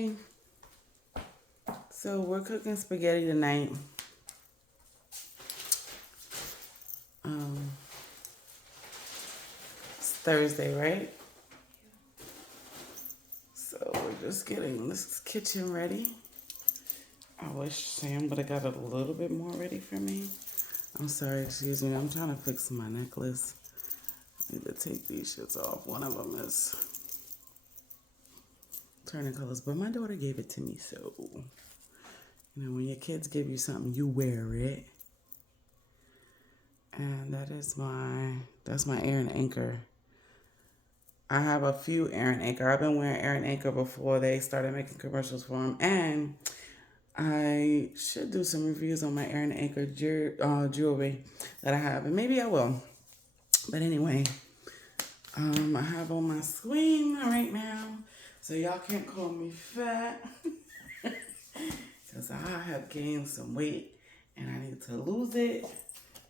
Hey, so we're cooking spaghetti tonight. Um, it's Thursday, right? So we're just getting this kitchen ready. I wish Sam would have got a little bit more ready for me. I'm sorry, excuse me. I'm trying to fix my necklace. I need to take these shits off. One of them is turning colors, but my daughter gave it to me, so when your kids give you something, you wear it. And that's my Aaron Anchor. I have a few Aaron Anchor. I've been wearing Aaron Anchor before they started making commercials for them. And I should do some reviews on my Aaron Anchor jewelry that I have. And maybe I will. But anyway, I have on my screen right now. So y'all can't call me fat. Because I have gained some weight. And I need to lose it.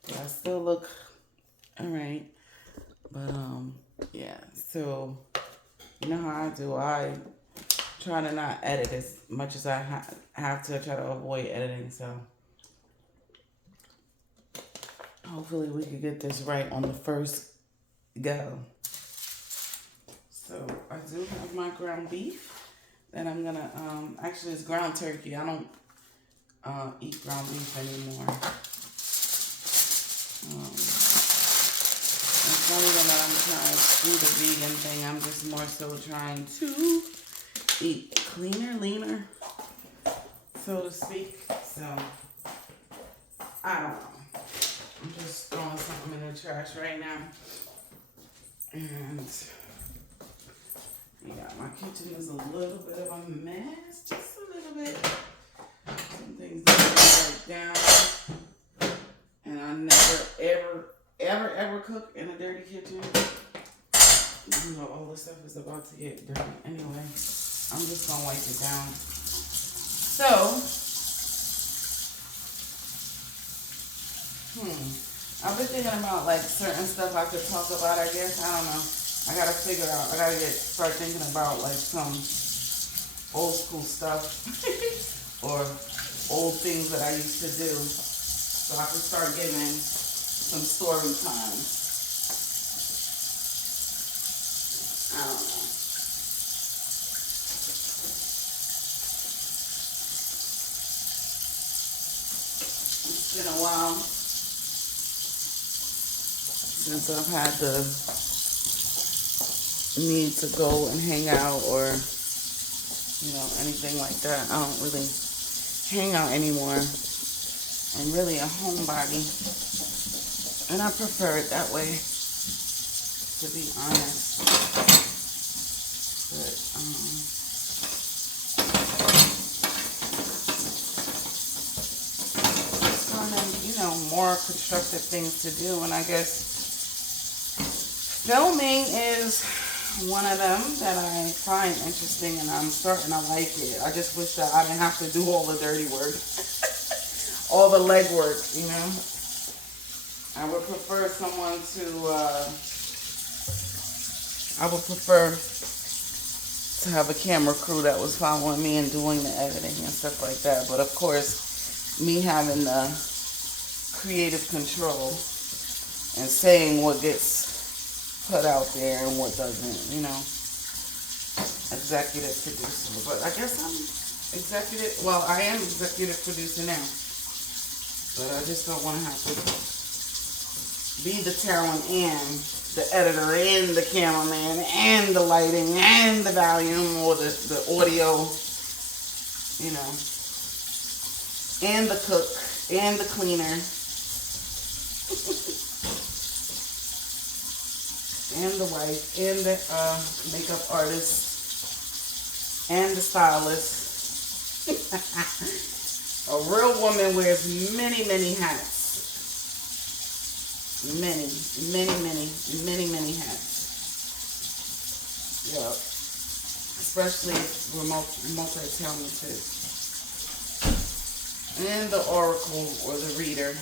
But I still look alright. But yeah, so you know how I do. I try to not edit as much as I have to. I try to avoid editing. So hopefully we can get this right on the first go. So I do have my ground beef that I'm gonna actually it's ground turkey. I don't eat ground beef anymore. It's not even that I'm trying to do the vegan thing. I'm just more so trying to eat cleaner, leaner, so to speak. So, I don't know. I'm just throwing something in the trash right now. And, yeah, my kitchen is a little bit of a mess. Just a little bit. Some things that I write down. And I never, ever cook in a dirty kitchen. You know, all this stuff is about to get dirty anyway. I'm just gonna wipe it down. So, I've been thinking about like certain stuff I could talk about. I guess I don't know. I gotta figure out. I gotta start thinking about like some old school stuff or old things that I used to do, so I can start giving some story time. I don't know. It's been a while since I've had the need to go and hang out or, anything like that. I don't really hang out anymore. I'm really a homebody. And I prefer it that way, to be honest. But, just finding, more constructive things to do. And I guess filming is one of them that I find interesting, and I'm starting to like it. I just wish that I didn't have to do all the dirty work, all the legwork, I would prefer to have a camera crew that was following me and doing the editing and stuff like that. But of course, me having the creative control and saying what gets put out there and what doesn't, executive producer. But I guess I am executive producer now. But I just don't want to have to be the talent and the editor and the cameraman and the lighting and the volume or the audio, and the cook and the cleaner and the wife and the makeup artist and the stylist. A real woman wears many, many hats. Many hats. Yeah. Especially if we're multi-talented. And the oracle or the reader.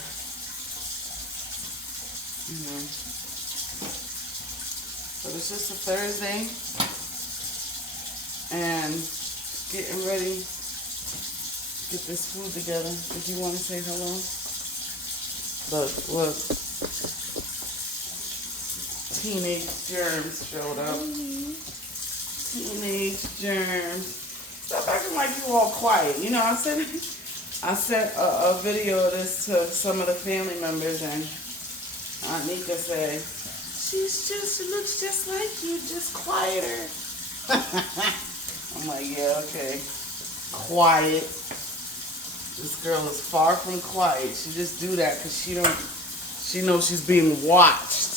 But it's just a Thursday. And getting ready. Get this food together. Did you want to say hello? Look, look. Teenage germs showed up. Teenage germs. Stop acting like you all quiet. You know, I sent a video of this to some of the family members, and Aunt Nika said, she looks just like you, just quieter. I'm like, yeah, okay. Quiet. This girl is far from quiet. She just do that because she knows she's being watched.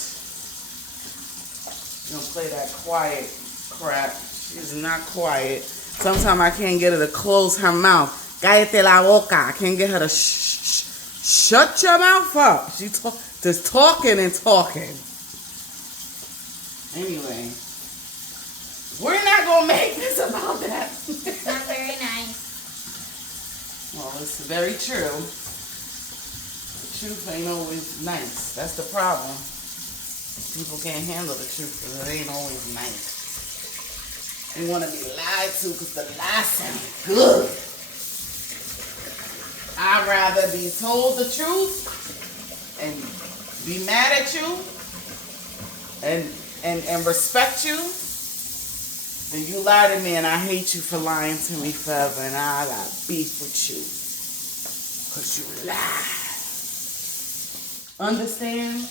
She don't play that quiet crap. She's not quiet. Sometimes I can't get her to close her mouth. Cállate la boca. I can't get her to shut your mouth up. She just talking and talking. Anyway, we're not gonna make this about that. Not very nice. Well, it's very true. The truth ain't always nice. That's the problem. People can't handle the truth because it ain't always nice. They want to be lied to because the lie sounds good. I'd rather be told the truth and be mad at you and respect you than you lie to me and I hate you for lying to me forever and I got beef with you because you lie. Understand?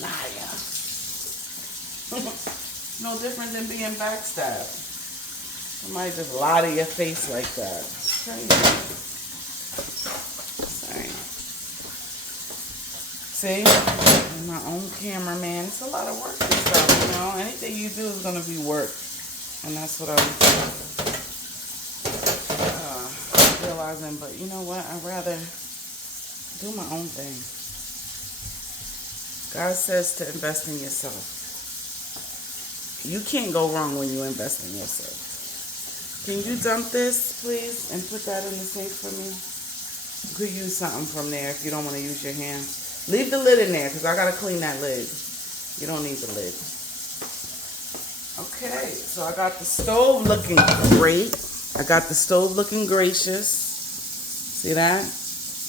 Liar. No different than being backstabbed. Somebody just lie to your face like that. It's crazy. See? I'm my own cameraman. It's a lot of work and stuff, you know. Anything you do is gonna be work. And that's what I'm realizing. But you know what? I'd rather do my own thing. God says to invest in yourself. You can't go wrong when you invest in yourself. Can you dump this, please, and put that in the safe for me? You could use something from there if you don't want to use your hand. Leave the lid in there because I got to clean that lid. You don't need the lid. Okay, so I got the stove looking great. I got the stove looking gracious. See that?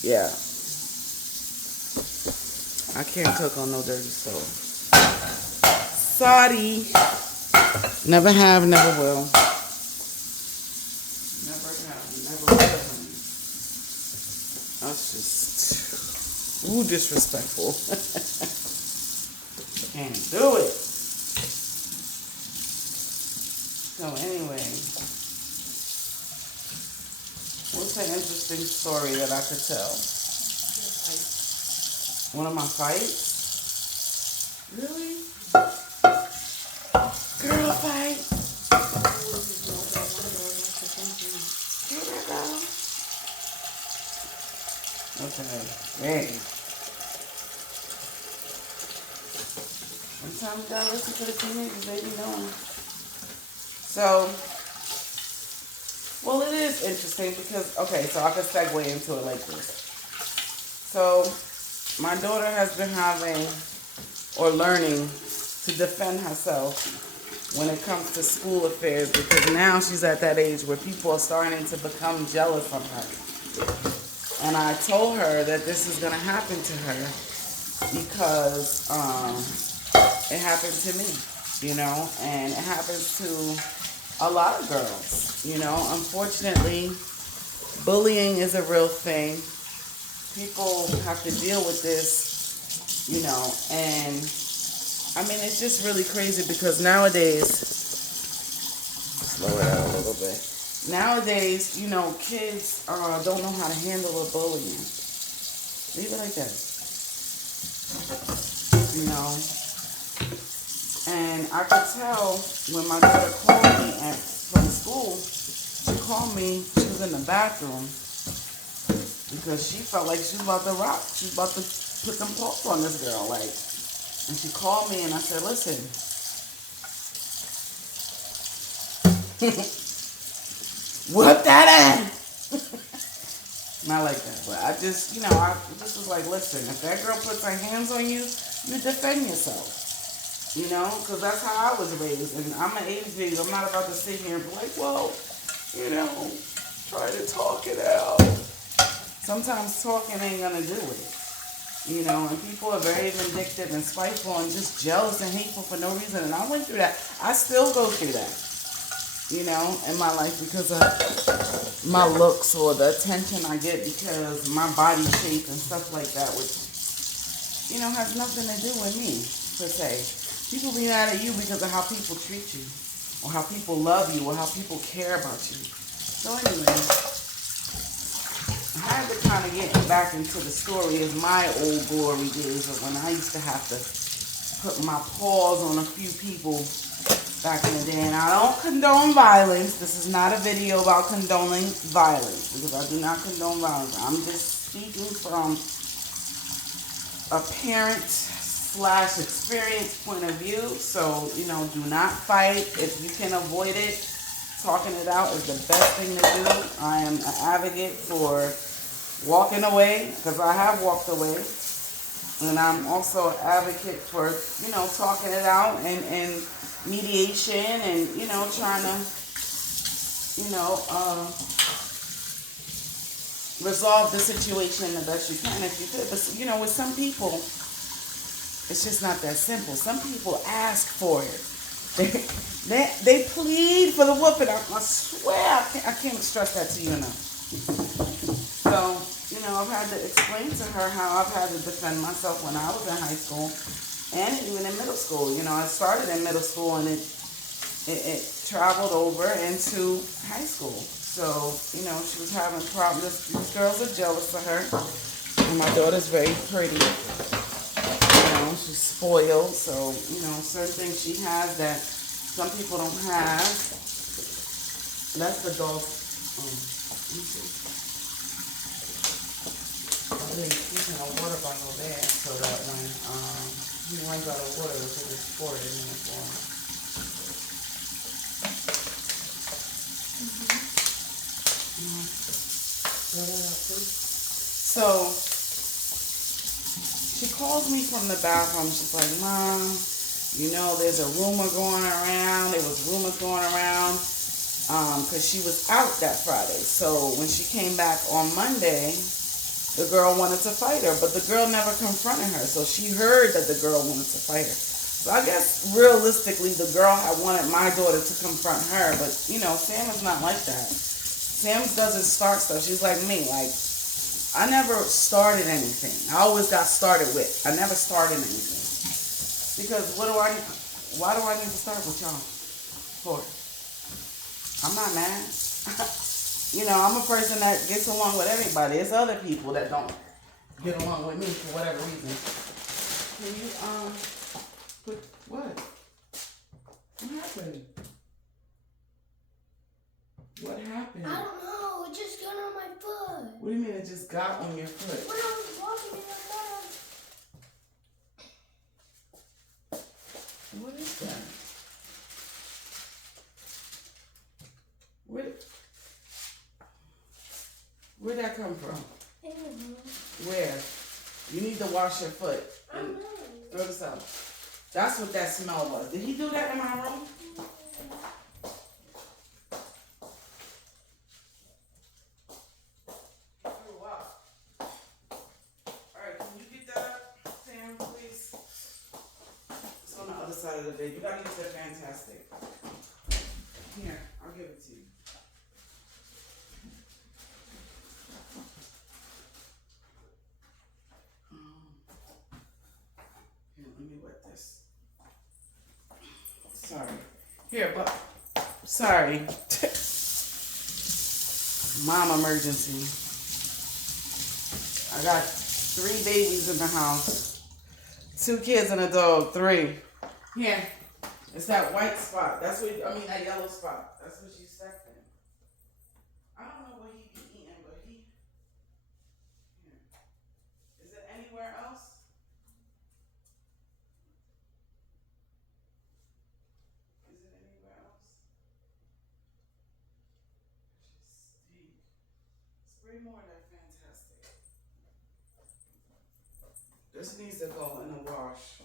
Yeah. I can't cook on no dirty stove. Sorry. Never have, never will. Never have, never will. That's just disrespectful. Can't do it. So anyway, what's an interesting story that I could tell? One of my fights? Really? Girl fight? Here we go. Okay, ready. Sometimes you gotta listen to the teenagers, they be knowing. So, well, it is interesting because, okay, so I could segue into it like this. So, my daughter has been having or learning to defend herself when it comes to school affairs because now she's at that age where people are starting to become jealous of her. And I told her that this is going to happen to her because it happened to me, you know, and it happens to a lot of girls, you know. Unfortunately, bullying is a real thing. People have to deal with this, you know, and I mean, it's just really crazy because nowadays, slow it out a little bit. Nowadays, you know, kids don't know how to handle a bullying. Leave it like that. You know, and I could tell when my daughter called me from school, she called me, she was in the bathroom, because she felt like she was about to rock. She was about to put them paws on this girl, like. And she called me and I said, listen. Whip that ass. Not like that, but I just, you know, I just was like, listen, if that girl puts her hands on you, you defend yourself. You know, because that's how I was raised. And I'm an 80s baby. I'm not about to sit here and be like, well, you know, try to talk it out. Sometimes talking ain't going to do it. You know, and people are very vindictive and spiteful and just jealous and hateful for no reason. And I went through that. I still go through that, you know, in my life because of my looks or the attention I get because my body shape and stuff like that, which, you know, has nothing to do with me, per se. People be mad at you because of how people treat you or how people love you or how people care about you. So anyway, I had to kind of get back into the story of my old glory days of when I used to have to put my paws on a few people back in the day. And I don't condone violence. This is not a video about condoning violence because I do not condone violence. I'm just speaking from a parent slash experience point of view. So, you know, do not fight. If you can avoid it, talking it out is the best thing to do. I am an advocate for walking away because I have walked away. And I'm also an advocate for, you know, talking it out and mediation and, you know, trying to, you know, resolve the situation the best you can if you could. But, you know, with some people, it's just not that simple. Some people ask for it. They plead for the whooping. I swear I can't stress that to you enough. So, you know, I've had to explain to her how I've had to defend myself when I was in high school and even in middle school. You know, I started in middle school and it traveled over into high school. So, you know, she was having problems. These girls are jealous of her. And my daughter's very pretty. You know, she's spoiled. So, you know, certain things she has that some people don't have. That's the dog. Let me see. I've been keeping a water bottle there so that when he runs out of water, we can just pour it in the form. So she calls me from the bathroom. She's like, Mom, you know, there's a rumor going around. There was rumors going around because she was out that Friday. So when she came back on Monday, the girl wanted to fight her, but the girl never confronted her. So she heard that the girl wanted to fight her. So I guess realistically, the girl had wanted my daughter to confront her, but you know, Sam is not like that. Sam doesn't start stuff. She's like me. Like, I never started anything. I always got started with. I never started anything. Because why do I need to start with y'all? For? I'm not mad. You know, I'm a person that gets along with everybody. It's other people that don't get along with me for whatever reason. Can you, put, what? What happened? What happened? I don't know. It just got on my foot. What do you mean it just got on your foot? When I was walking in the bed. What is that? Where'd that come from? Where? You need to wash your foot. I'm done. Throw this out. That's what that smell was. Did he do that in my room? Alright, can you get that up, Sam, please? It's on the other side of the bed. You gotta use that fantastic. Here, I'll give it to you. Here, let me wet this. Sorry. Here, but sorry. Mom emergency. I got 3 babies in the house. 2 kids and a dog. 3. Here. It's that white spot. That's what that yellow spot. That's what she stepped in. I don't know what he be eating, but he here. Is it anywhere else? Is it anywhere else? Stink. Spray more of that fantastic. This needs to go in the wash.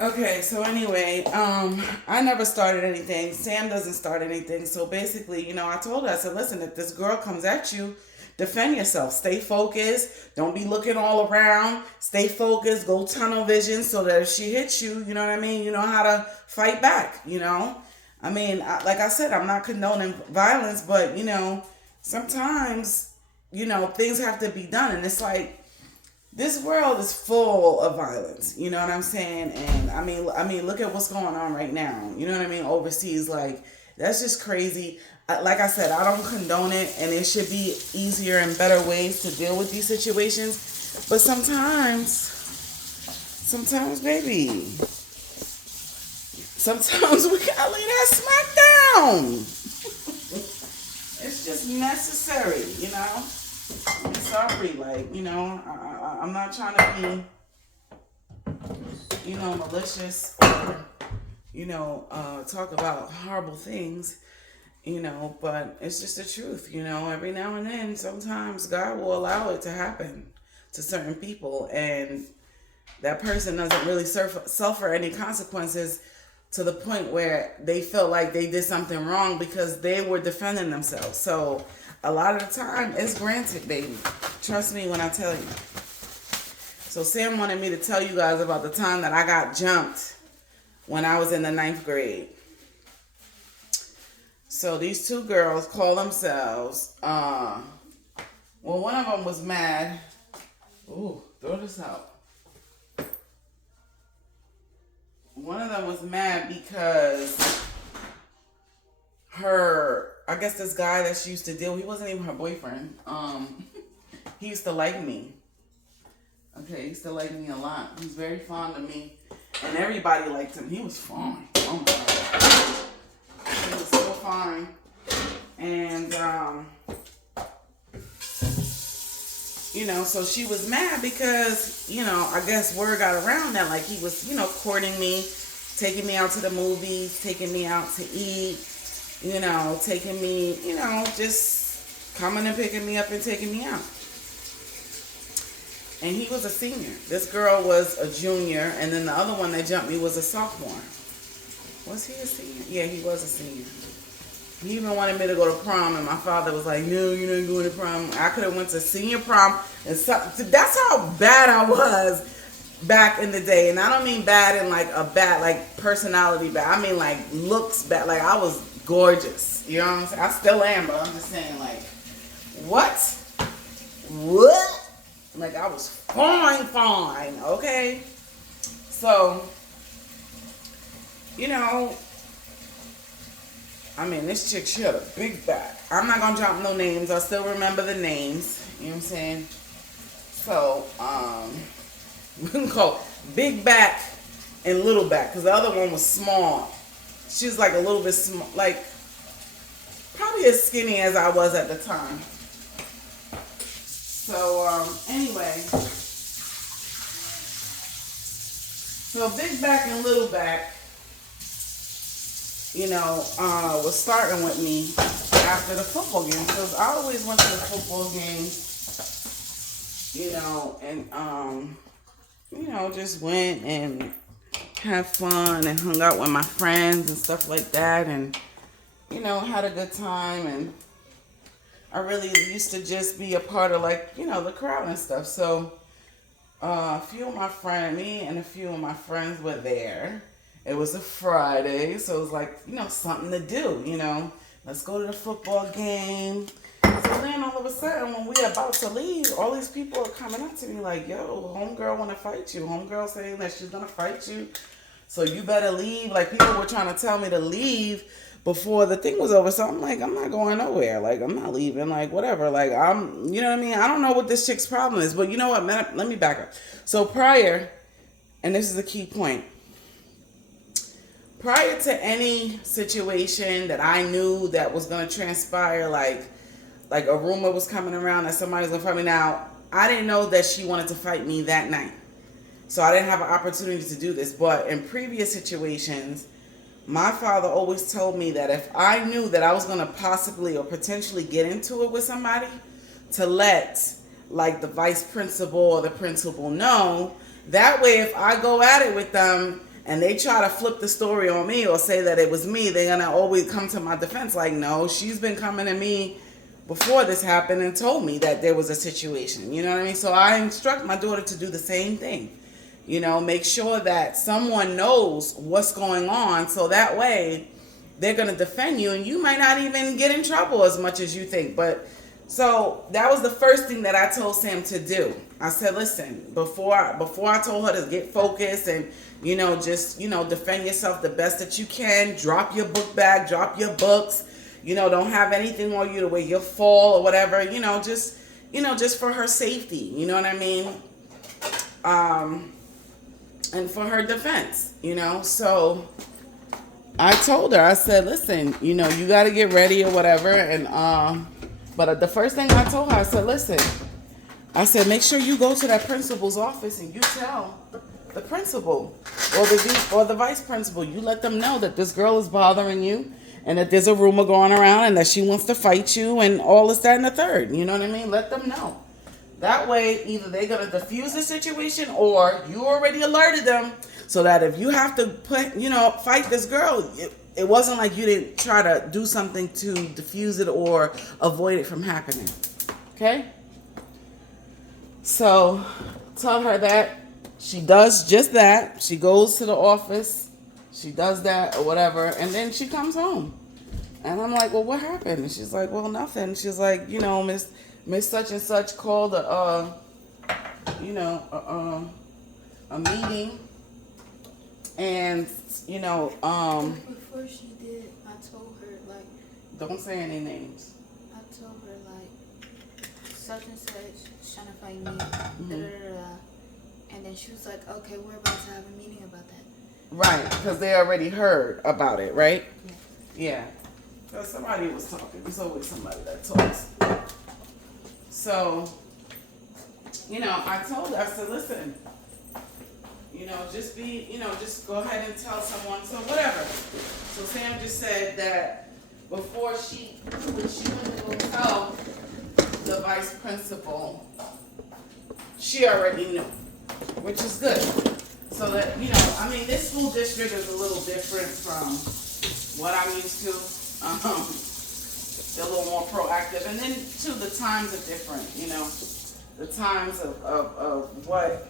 Okay, so anyway, I never started anything. Sam doesn't start anything. So basically, I told her, I said, listen, if this girl comes at you, defend yourself. Stay focused. Don't be looking all around. Stay focused. Go tunnel vision so that if she hits you, you know what I mean? You know how to fight back, I mean, like I said, I'm not condoning violence, but, sometimes, things have to be done. And it's like, this world is full of violence. You know what I'm saying? And I mean, look at what's going on right now. You know what I mean? Overseas, like that's just crazy. Like I said, I don't condone it, and it should be easier and better ways to deal with these situations. But baby, sometimes we gotta lay that smack down. It's just necessary. I'm sorry, like, I'm not trying to be, malicious or, talk about horrible things, but it's just the truth, every now and then, sometimes God will allow it to happen to certain people, and that person doesn't really suffer any consequences to the point where they felt like they did something wrong because they were defending themselves. So a lot of the time, it's granted, baby. Trust me when I tell you. So Sam wanted me to tell you guys about the time that I got jumped when I was in the 9th grade. So these two girls call themselves, one of them was mad. Ooh, throw this out. One of them was mad because I guess this guy that she used to deal with, he wasn't even her boyfriend. He used to like me. Okay, he used to like me a lot. He was very fond of me. And everybody liked him. He was fine. Oh my God. He was so fine. And, so she was mad because, I guess word got around that like he was, courting me, taking me out to the movies, taking me out to eat, taking me, just coming and picking me up and taking me out. And he was a senior. This girl was a junior, and then the other one that jumped me was a sophomore. Was he a senior? Yeah, he was a senior. He even wanted me to go to prom, and my father was like, no, you're not going to prom. I could have went to senior prom. And that's how bad I was back in the day. And I don't mean bad in like a bad, like personality bad. I mean like looks bad. Like I was gorgeous. You know what I'm saying? I still am, but I'm just saying like, what? What? Like I was fine, okay? So, this chick, she had a big back. I'm not gonna drop no names. I still remember the names. You know what I'm saying? So, we can call big back and little back, because the other one was small. She was like a little bit small, like probably as skinny as I was at the time. So, anyway. So big back and little back, was starting with me after the football game. Because I always went to the football games, and, just went and had fun and hung out with my friends and stuff like that. And, had a good time. And I really used to just be a part of like, the crowd and stuff. So a few of my friends, me and a few of my friends were there. It was a Friday, so it was like, something to do, Let's go to the football game. So then all of a sudden, when we're about to leave, all these people are coming up to me like, yo, homegirl want to fight you. Homegirl saying that she's going to fight you. So you better leave. Like, people were trying to tell me to leave before the thing was over. So I'm like, I'm not going nowhere. Like, I'm not leaving. Like, whatever. Like, you know what I mean? I don't know what this chick's problem is. But you know what? Man, let me back up. So prior, and this is a key point. Prior to any situation that I knew that was going to transpire, like a rumor was coming around that somebody's going to fight me. Now, I didn't know that she wanted to fight me that night. So I didn't have an opportunity to do this. But in previous situations, my father always told me that if I knew that I was going to possibly or potentially get into it with somebody, to let like the vice principal or the principal know. That way, if I go at it with them and they try to flip the story on me or say that it was me, they're gonna always come to my defense like, no, she's been coming to me before this happened and told me that there was a situation. You know what I mean? So I instruct my daughter to do the same thing. You know, make sure that someone knows what's going on so that way they're going to defend you and you might not even get in trouble as much as you think. But so that was the first thing that I told Sam to do. I said, listen, before I told her to get focused and, just, defend yourself the best that you can, drop your book bag, drop your books, don't have anything on you to where you'll fall or whatever, just for her safety, you know what I mean? And for her defense, so I told her, I said, listen, you got to get ready or whatever. And, but the first thing I told her, I said, listen, I said, make sure you go to that principal's office and you tell the principal or the vice principal, you let them know that this girl is bothering you and that there's a rumor going around and that she wants to fight you and all this, that, and the third. You know what I mean? Let them know. That way, either they're going to diffuse the situation or you already alerted them so that if you have to fight this girl, it wasn't like you didn't try to do something to diffuse it or avoid it from happening. Okay? So, tell her that. She does just that. She goes to the office. She does that or whatever. And then she comes home. And I'm like, well, what happened? And she's like, well, nothing. She's like, Miss such and such called a meeting, and Before she did, I told her like. Don't say any names. I told her like, such and such trying to fight me, and then she was like, okay, we're about to have a meeting about that. Right, because they already heard about it, right? Yeah. Yeah. Because somebody was talking. There's always somebody that talks. So, I told her, I said, listen, just go ahead and tell someone, so whatever. So Sam just said that before when she went to go tell the vice principal, she already knew, which is good. So that, this school district is a little different from what I'm used to. They're a little more proactive. And then, too, the times are different, the times of what,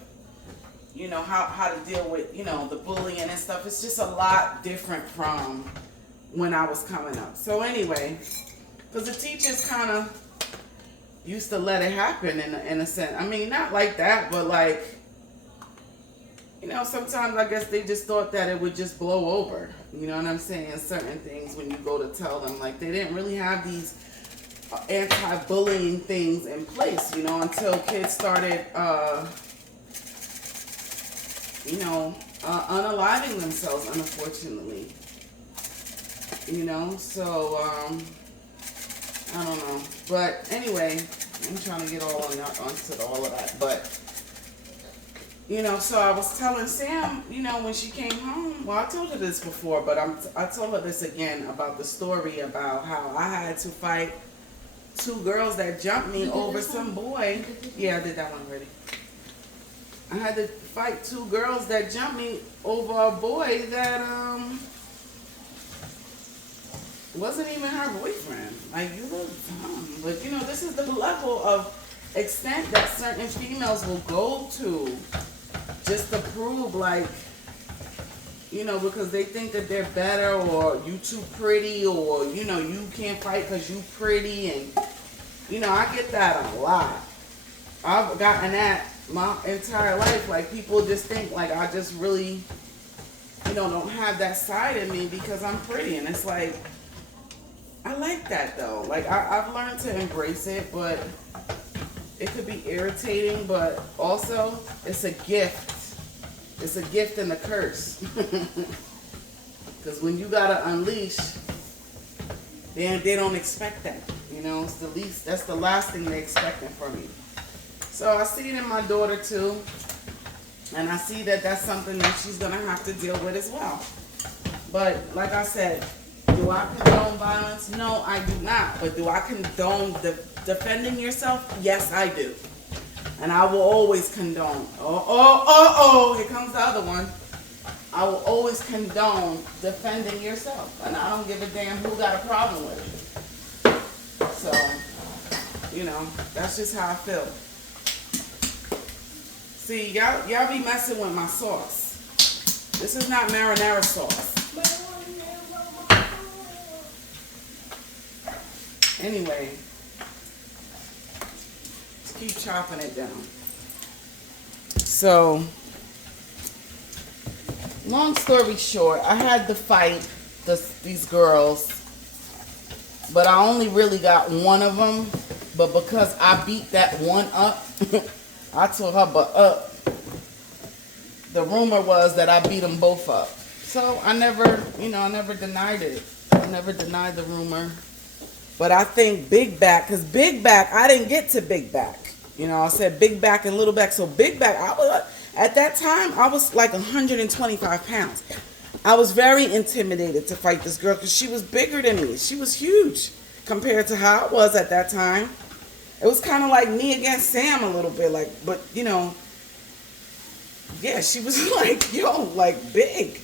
how to deal with, the bullying and stuff. It's just a lot different from when I was coming up. So anyway, because the teachers kind of used to let it happen in a sense. I mean, not like that, but like, sometimes I guess they just thought that it would just blow over. You know what I'm saying? Certain things when you go to tell them, like they didn't really have these anti-bullying things in place, until kids started, unaliving themselves, unfortunately. So, I don't know. But anyway, I'm trying to get onto all of that. But, so I was telling Sam, when she came home, well, I told her this before, but I told her this again about the story about how I had to fight two girls that jumped me over some boy. Yeah, I did that one already. I had to fight two girls that jumped me over a boy that wasn't even her boyfriend. Like, you look dumb. But this is the level of extent that certain females will go to just to prove, like, because they think that they're better, or you too pretty, or you can't fight because you pretty, and I get that a lot. I've gotten that my entire life. Like, people just think like I just really don't have that side in me because I'm pretty, and it's like, I like that though. Like, I've learned to embrace it, but it could be irritating, but also it's a gift. It's a gift and a curse. Because when you gotta unleash, they don't expect that. That's the last thing they're expecting from you. So I see it in my daughter too. And I see that that's something that she's gonna have to deal with as well. But like I said, do I condone violence? No, I do not. But do I condone defending yourself? Yes, I do. And I will always condone. Here comes the other one. I will always condone defending yourself. And I don't give a damn who got a problem with it. So, you know, that's just how I feel. See, y'all be messing with my sauce. This is not marinara sauce. Anyway, let's keep chopping it down. So, long story short, I had to fight these girls, but I only really got one of them. But because I beat that one up, I tore her butt up. The rumor was that I beat them both up. So I never, I never denied it. I never denied the rumor. But I think big back, because big back, I didn't get to big back. I said big back and little back. So big back, at that time, I was like 125 pounds. I was very intimidated to fight this girl because she was bigger than me. She was huge compared to how I was at that time. It was kind of like me against Sam a little bit, but yeah, she was like big,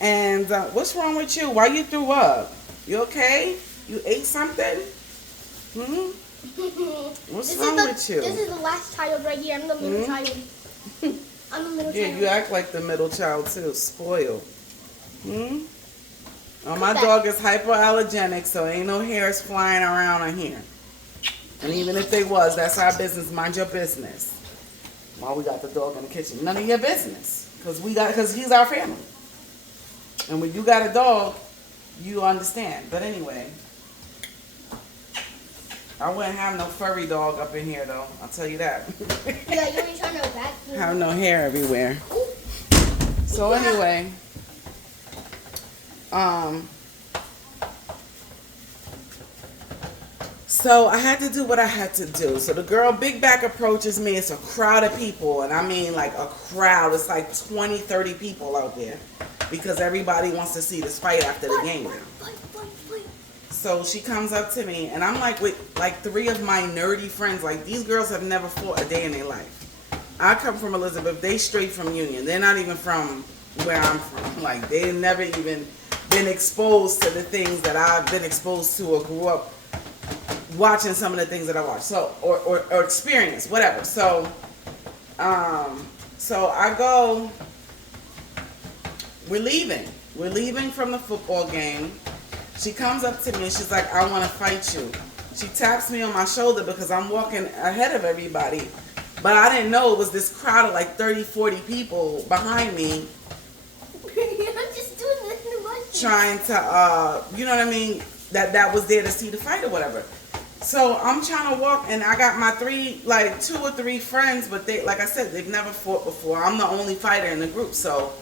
And what's wrong with you? Why you threw up? You okay? You ate something? What's wrong with you? This is the last child right here. I'm the middle child. I'm the middle child. Yeah, you act like the middle child too. Spoiled. Oh, my dog is hypoallergenic, so ain't no hairs flying around on here. And even if they was, that's our business. Mind your business. While we got the dog in the kitchen, none of your business, because he's our family. And when you got a dog, you understand. But anyway, I wouldn't have no furry dog up in here though. I'll tell you that. Yeah, you ain't trying to vacuum. Have no hair everywhere. So anyway, so I had to do what I had to do. So the girl big back approaches me. It's a crowd of people. And I mean like a crowd. It's like 20, 30 people out there. Because everybody wants to see this fight after the game. So she comes up to me. And I'm like with like 3 of my nerdy friends. Like these girls have never fought a day in their life. I come from Elizabeth. They straight from Union. They're not even from where I'm from. Like they've never even been exposed to the things that I've been exposed to or grew up watching some of the things that I watch, so or experience, whatever. So I go. We're leaving from the football game. She comes up to me and she's like, "I want to fight you." She taps me on my shoulder because I'm walking ahead of everybody, but I didn't know it was this crowd of like 30, 40 people behind me. I'm just doing this in the monkey. Trying to, you know what I mean? That was there to see the fight or whatever. So I'm trying to walk, and I got my 2 or 3 friends, but they, like I said, they've never fought before. I'm the only fighter in the group. So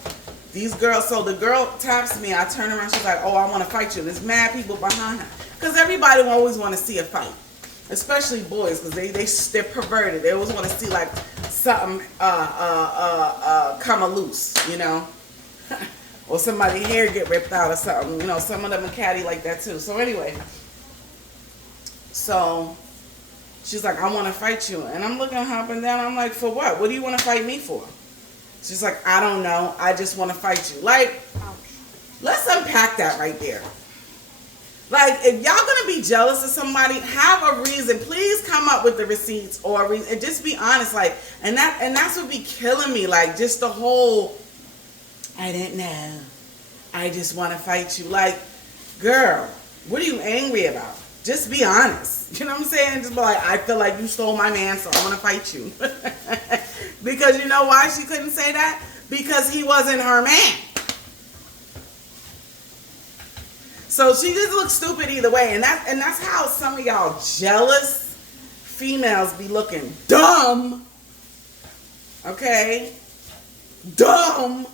these girls, so the girl taps me, I turn around, she's like, "Oh, I want to fight you." And there's mad people behind her. Because everybody always want to see a fight. Especially boys, because they're perverted. They always want to see like something come loose, or somebody's hair get ripped out or something. Some of them are catty like that too. So anyway, so she's like, "I want to fight you." And I'm looking her up and down. I'm like, "For what? What do you want to fight me for?" She's like, "I don't know. I just want to fight you." Like, let's unpack that right there. Like, if y'all gonna be jealous of somebody, have a reason. Please come up with the receipts or a reason, and just be honest. Like, and that's what be killing me. Like, just the whole, "I didn't know. I just want to fight you." Like, girl, what are you angry about? Just be honest. You know what I'm saying? Just be like, "I feel like you stole my man, so I want to fight you." Because you know why she couldn't say that? Because he wasn't her man. So she just looks stupid either way. And that's how some of y'all jealous females be looking dumb. Okay? Dumb.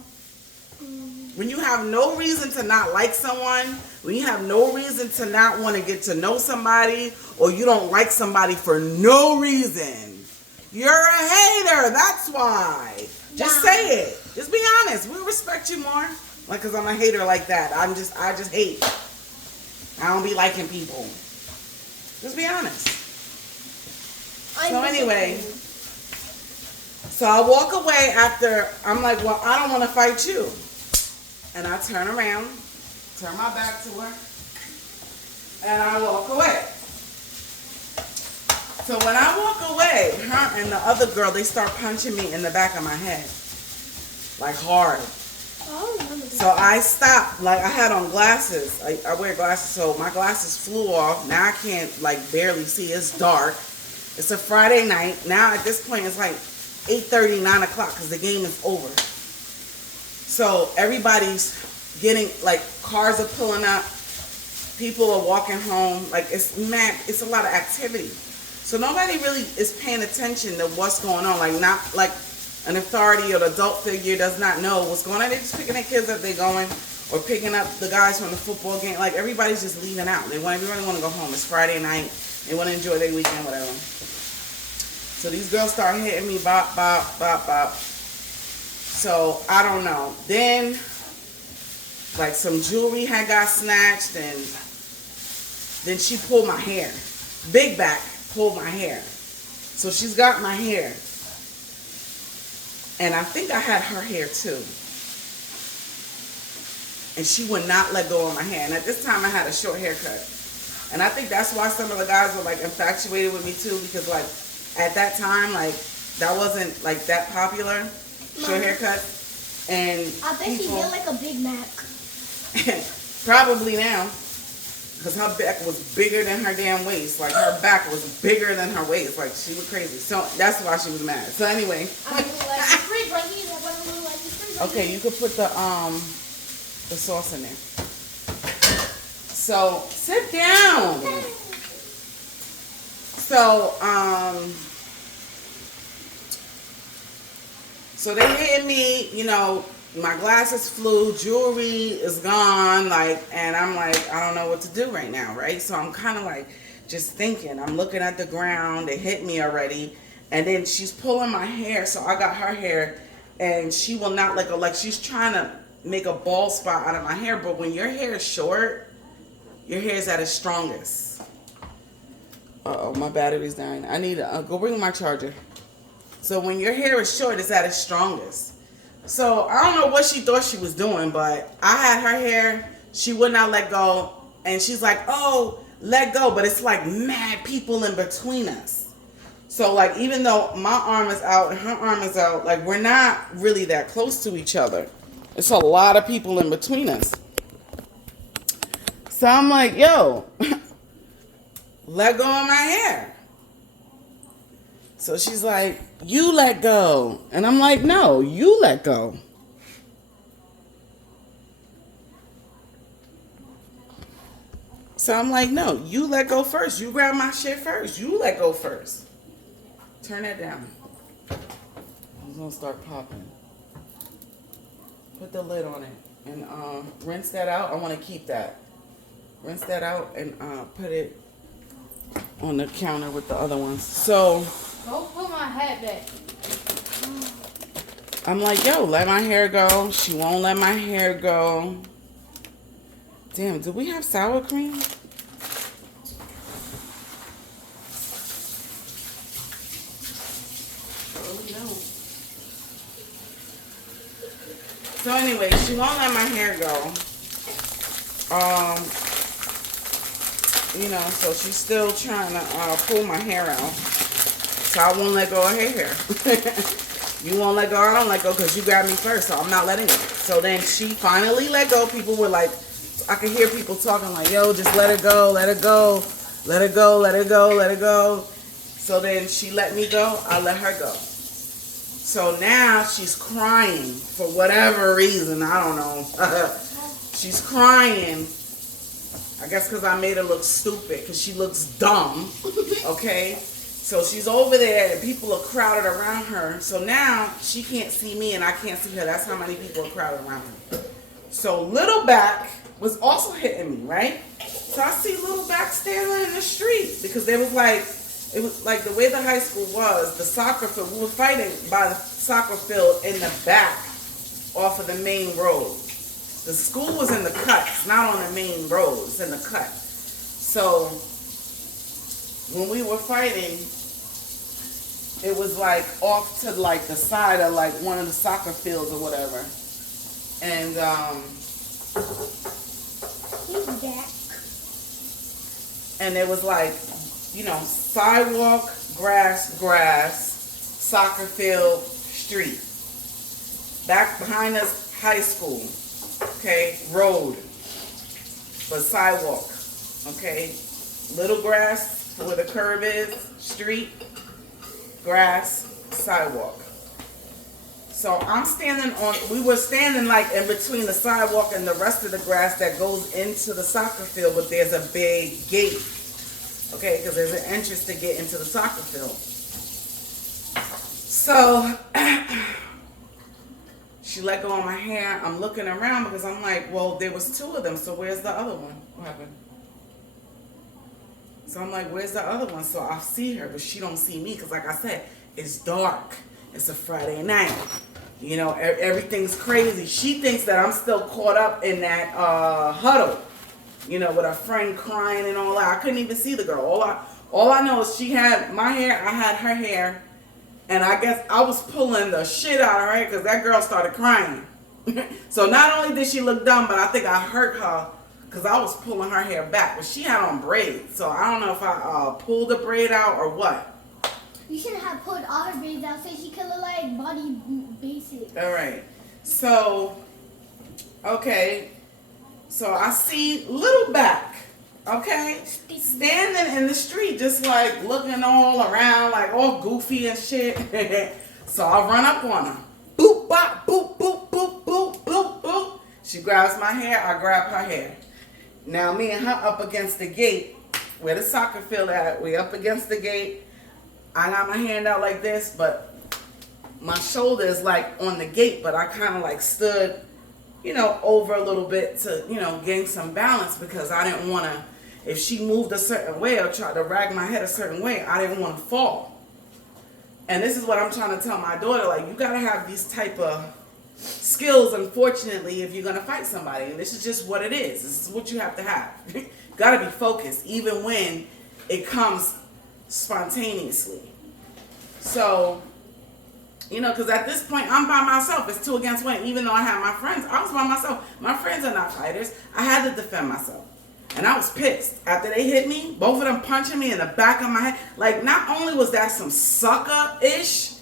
When you have no reason to not like someone, when you have no reason to not want to get to know somebody, or you don't like somebody for no reason, you're a hater. That's why. Just say it. Just be honest. We respect you more. Like, because I'm a hater like that. I just hate. I don't be liking people. Just be honest. So anyway, So I walk away after, I'm like, well, I don't want to fight you. And I turn around, turn my back to her, and I walk away. So when I walk away, her and the other girl, they start punching me in the back of my head. Like hard. Oh, I remember that. So I stopped, like I had on glasses. I wear glasses, so my glasses flew off. Now I can't like barely see. It's dark. It's a Friday night. Now at this point it's like 8:30, 9 o'clock because the game is over. So everybody's getting, like cars are pulling up. People are walking home. Like it's mad. It's a lot of activity. So nobody really is paying attention to what's going on. Like not like an authority or the adult figure does not know what's going on. They're just picking their kids up, they're going, or picking up the guys from the football game. Like everybody's just leaving out. Everybody want to go home. It's Friday night. They want to enjoy their weekend, whatever. So these girls start hitting me, bop, bop, bop, bop. So I don't know. Then like some jewelry had got snatched, and then she pulled my hair. Big back pulled my hair. So she's got my hair. And I think I had her hair too. And she would not let go of my hair. And at this time I had a short haircut. And I think that's why some of the guys were like infatuated with me too, because like at that time, like that wasn't like that popular, short haircut. And I bet she built like a Big Mac. probably now, because her back was bigger than her damn waist. Like her back was bigger than her waist. Like she was crazy. So that's why she was mad. So anyway. I really like the fridge right here. I really like the fridge right Okay, you could put the sauce in there. So sit down. So so they hit me, you know, my glasses flew, jewelry is gone, like, and I'm like, I don't know what to do right now, right? So I'm kind of like just thinking, I'm looking at the ground, they hit me already, and then she's pulling my hair, so I got her hair, and she will not let go, like she's trying to make a bald spot out of my hair, but when your hair is short, your hair is at its strongest. Uh-oh, my battery's dying. I need to go bring my charger. So when your hair is short, it's at its strongest. So I don't know what she thought she was doing, but I had her hair. She would not let go. And she's like, oh, let go. But it's like mad people in between us. So like even though my arm is out and her arm is out, like we're not really that close to each other. It's a lot of people in between us. So I'm like, yo, let go of my hair. So she's like, you let go. And I'm like, no, you let go. So I'm like, no, you let go first. You grab my shit first. You let go first. Turn that down. I'm going to start popping. Put the lid on it. And rinse that out. I want to keep that. Rinse that out and put it on the counter with the other ones. So Go put my hat back. I'm like, yo, let my hair go. She won't let my hair go. Damn, do we have sour cream? Oh, we don't. So anyway, she won't let my hair go. You know, so she's still trying to pull my hair out. So I won't let go of her hair. You won't let go, I don't let go because you grabbed me first, so I'm not letting go. So then she finally let go. People were like, I could hear people talking like, yo, just let her go, let her go, let her go, let her go, let her go. So then she let me go, I let her go. So now she's crying for whatever reason, I don't know. She's crying. I guess because I made her look stupid, because she looks dumb, okay? So she's over there, and people are crowded around her. So now she can't see me, and I can't see her. That's how many people are crowded around her. So Little Back was also hitting me, right? So I see Little Back standing in the street, because it was like the way the high school was, the soccer field. We were fighting by the soccer field in the back off of the main road. The school was in the cut. It's not on the main road. It's in the cut. So when we were fighting, it was like off to like the side of like one of the soccer fields or whatever. And He's back. and it was like, you know, sidewalk, grass, soccer field, street. Back behind us, high school, okay, road, but sidewalk, okay, little grass where the curb is, street, grass, sidewalk. So I'm standing on, we were standing like in between the sidewalk and the rest of the grass that goes into the soccer field, but there's a big gate, okay, because there's an entrance to get into the soccer field. So she let go of my hair. I'm looking around because I'm like, well, there was two of them, so where's the other one? What happened? So I'm like, where's the other one? So I see her, but she don't see me because, like I said, it's dark. It's a Friday night. You know, everything's crazy. She thinks that I'm still caught up in that huddle, you know, with a friend crying and all that. I couldn't even see the girl. All I know is she had my hair, I had her hair, and I guess I was pulling the shit out of her because that girl started crying. So not only did she look dumb, but I think I hurt her because I was pulling her hair back. But she had on braids, so I don't know if I pulled the braid out or what. You shouldn't have pulled all her braids out so she could look like body basic. All right. So, okay. So I see little back, okay, standing in the street, just like looking all around, like all goofy and shit. So I run up on her. Boop, bop, boop, boop, boop, boop, boop, boop. She grabs my hair. I grab her hair. Now me and her up against the gate, where the soccer field at. We up against the gate. I got my hand out like this, but my shoulder is like on the gate, but I kind of like stood, you know, over a little bit to, you know, gain some balance because I didn't want to, if she moved a certain way or tried to rag my head a certain way, I didn't want to fall. And this is what I'm trying to tell my daughter, like, you got to have these type of skills, unfortunately, if you're going to fight somebody. And this is just what it is. This is what you have to have. You got to be focused, even when it comes spontaneously. So, you know, because at this point, I'm by myself. It's 2 against 1. Even though I have my friends, I was by myself. My friends are not fighters. I had to defend myself. And I was pissed. After they hit me, both of them punching me in the back of my head. Like, not only was that some sucker-ish,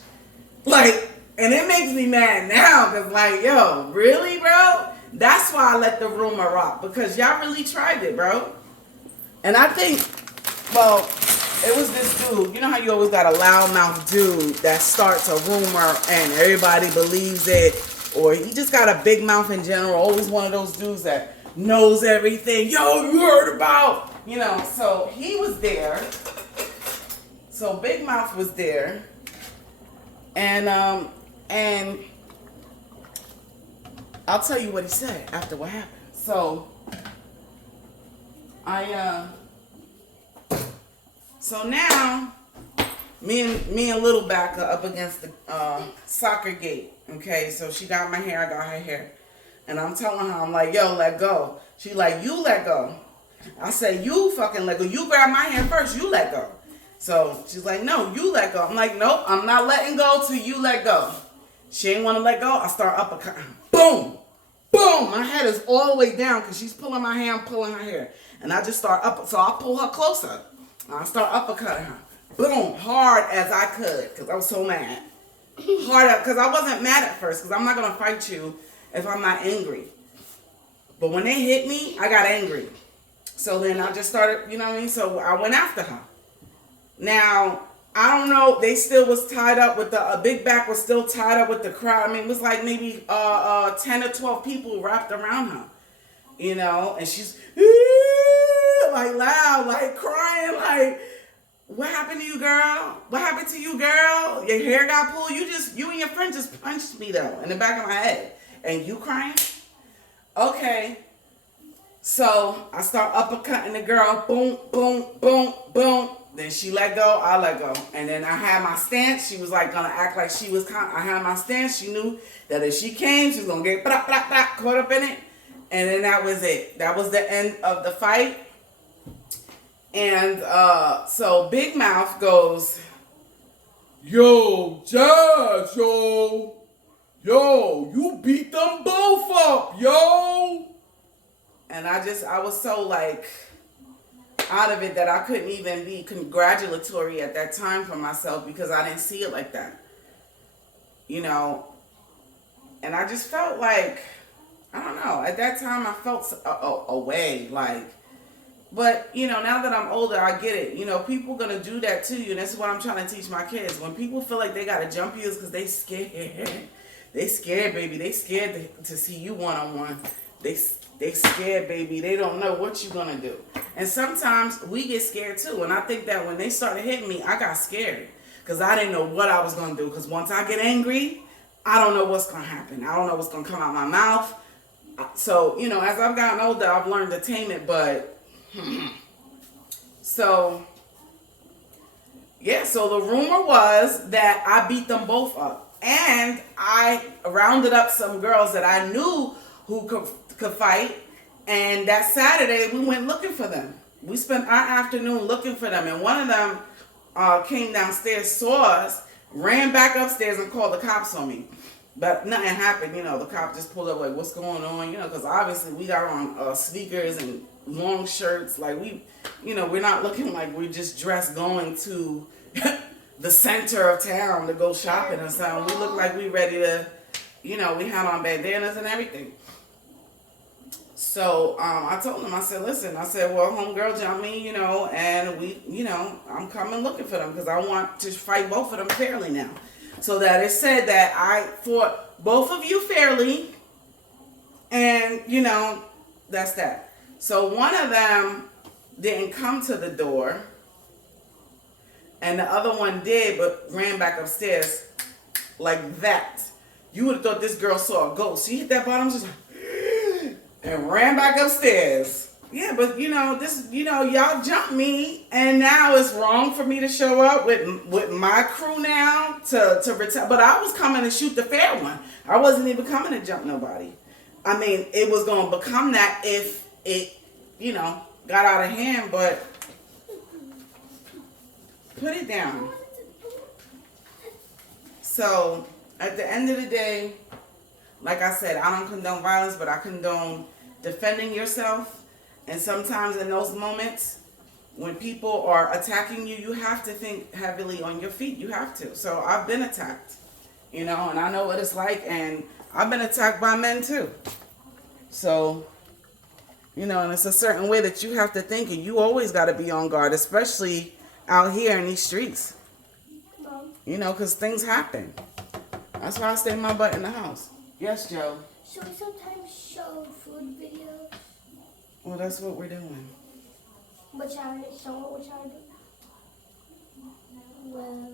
like, and it makes me mad now. Because, like, yo, really, bro? That's why I let the rumor rock. Because y'all really tried it, bro. And I think, well, it was this dude. You know how you always got a loudmouth dude that starts a rumor and everybody believes it, or he just got a big mouth in general. Always one of those dudes that knows everything. Yo, you heard about? You know. So he was there. So Big Mouth was there, and I'll tell you what he said after what happened. So So now, me and Little Back are up against the soccer gate. Okay, so she got my hair, I got her hair, and I'm telling her, I'm like, yo, let go. She like, you let go. I said, you fucking let go. You grab my hair first. You let go. So she's like, no, you let go. I'm like, nope, I'm not letting go till you let go. She ain't want to let go. I start uppercut. Boom, boom. My head is all the way down because she's pulling my hair. I'm pulling her hair, and I just start up. So I pull her closer. I start uppercutting her. Boom, hard as I could, because I was so mad. Hard up, because I wasn't mad at first, because I'm not going to fight you if I'm not angry. But when they hit me, I got angry. So then I just started, you know what I mean? So I went after her. Now, I don't know, they still was tied up with the, Big Back was still tied up with the crowd. I mean, it was like maybe 10 or 12 people wrapped around her, you know, and she's like loud, like crying, like, what happened to you, girl? What happened to you, girl? Your hair got pulled. You and your friend just punched me though in the back of my head, and you crying? Okay. So I start uppercutting the girl. Boom, boom, boom, boom. Then she let go. I let go. And then I had my stance. She was like gonna act like she was. I had my stance. She knew that if she came, she was gonna get caught up in it. And then that was it. That was the end of the fight. And so Big Mouth goes, Yo, Jazz, yo. Yo, you beat them both up, yo. And I was so like out of it that I couldn't even be congratulatory at that time for myself because I didn't see it like that. You know, and I just felt like, I don't know, at that time I felt away, like, but you know, now that I'm older, I get it. You know, people gonna do that to you, and that's what I'm trying to teach my kids. When people feel like they gotta jump you, it's because they scared. They scared, baby. They scared to see you one on one. They scared, baby. They don't know what you're gonna do. And sometimes we get scared too. And I think that when they started hitting me, I got scared because I didn't know what I was gonna do. Because once I get angry, I don't know what's gonna happen. I don't know what's gonna come out my mouth. So you know, as I've gotten older, I've learned to tame it. But so yeah, so the rumor was that I beat them both up. And I rounded up some girls that I knew who could fight. And that Saturday, we went looking for them. We spent our afternoon looking for them. And one of them came downstairs, saw us, ran back upstairs and called the cops on me. But nothing happened. You know, the cop just pulled up like, what's going on? You know, because obviously we got on sneakers and long shirts. Like we're not looking like we're just dressed going to the center of town to go shopping or something. We look like we ready to, we had on bandanas and everything. So I told him, I said, listen, well, homegirl jumped me, and we, I'm coming looking for them because I want to fight both of them fairly now. So that it said that I fought both of you fairly, and, that's that. So one of them didn't come to the door, and the other one did, but ran back upstairs like that. You would have thought this girl saw a ghost. She hit that bottom, just like, and ran back upstairs. Yeah, but y'all jumped me, and now it's wrong for me to show up with my crew now to retire. But I was coming to shoot the fair one. I wasn't even coming to jump nobody. I mean, it was going to become that if it, got out of hand, but put it down. So, at the end of the day, like I said, I don't condone violence, but I condone defending yourself. And sometimes in those moments, when people are attacking you, you have to think heavily on your feet. You have to. So, I've been attacked, and I know what it's like. And I've been attacked by men too. So, and it's a certain way that you have to think, and you always got to be on guard, especially out here in these streets. Because things happen. That's why I stay my butt in the house. Yes, Joe? So we sometimes show food videos. Well, that's what we're doing. But y'all show what y'all do? Well...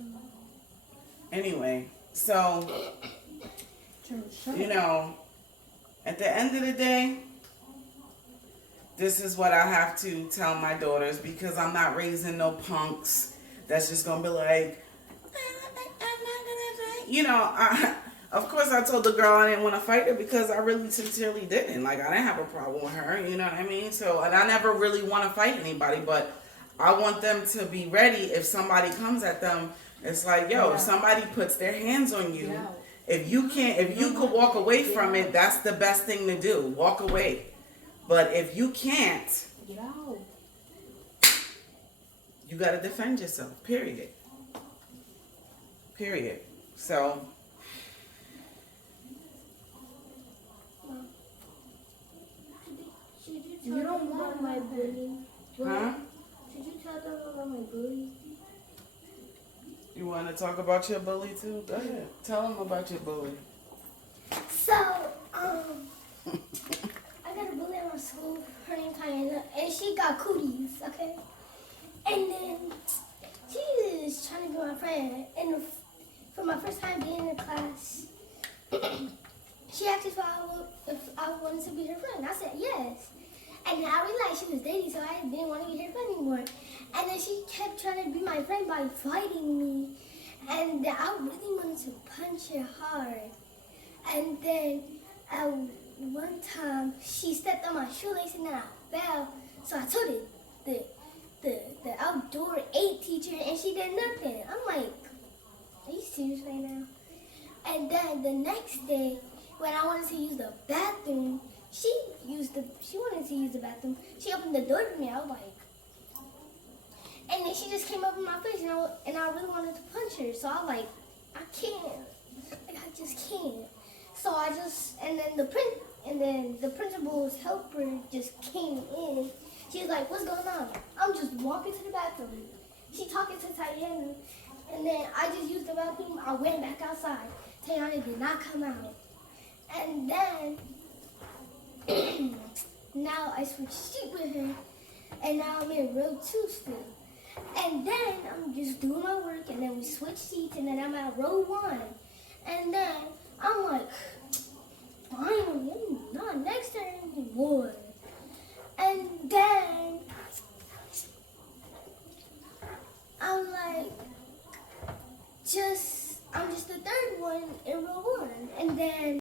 Anyway, so, at the end of the day, this is what I have to tell my daughters, because I'm not raising no punks that's just going to be like, I'm not going to fight. Of course I told the girl I didn't want to fight her because I really sincerely didn't. Like, I didn't have a problem with her, you know what I mean? So, and I never really want to fight anybody, but I want them to be ready if somebody comes at them. It's like, if somebody puts their hands on you, if you could walk away from it, that's the best thing to do. Walk away. But if you can't, you got to defend yourself, period. So, You don't want my bully. huh? Should you tell them about my bully? You want to talk about your bully too? Go ahead. Tell them about your bully. So, I got a bully at my school. Her name's Diana, and she got cooties, okay? And then she is trying to be my friend. And for my first time being in class, she asked if I wanted to be her friend. I said yes. And then I realized she was dating, so I didn't want to be her friend anymore. And then she kept trying to be my friend by fighting me. And I really wanted to punch her hard. And then at one time, she stepped on my shoelace and then I fell. So I told it, the outdoor 8 teacher, and she did nothing. I'm like, Are you serious right now? And then the next day, when I wanted to use the bathroom, she wanted to use the bathroom. She opened the door for me. I was like, and then she just came up in my face, and I really wanted to punch her. So I was like, I can't. Like, I just can't. So and then the principal's helper just came in. She was like, what's going on? I'm just walking to the bathroom. She talking to Tayana, and then I just used the bathroom. I went back outside. Tayana did not come out. And then, now I switched seat with her, and now I'm in row 2 still. And then I'm just doing my work, and then we switch seats, and then I'm at row 1. And then I'm like,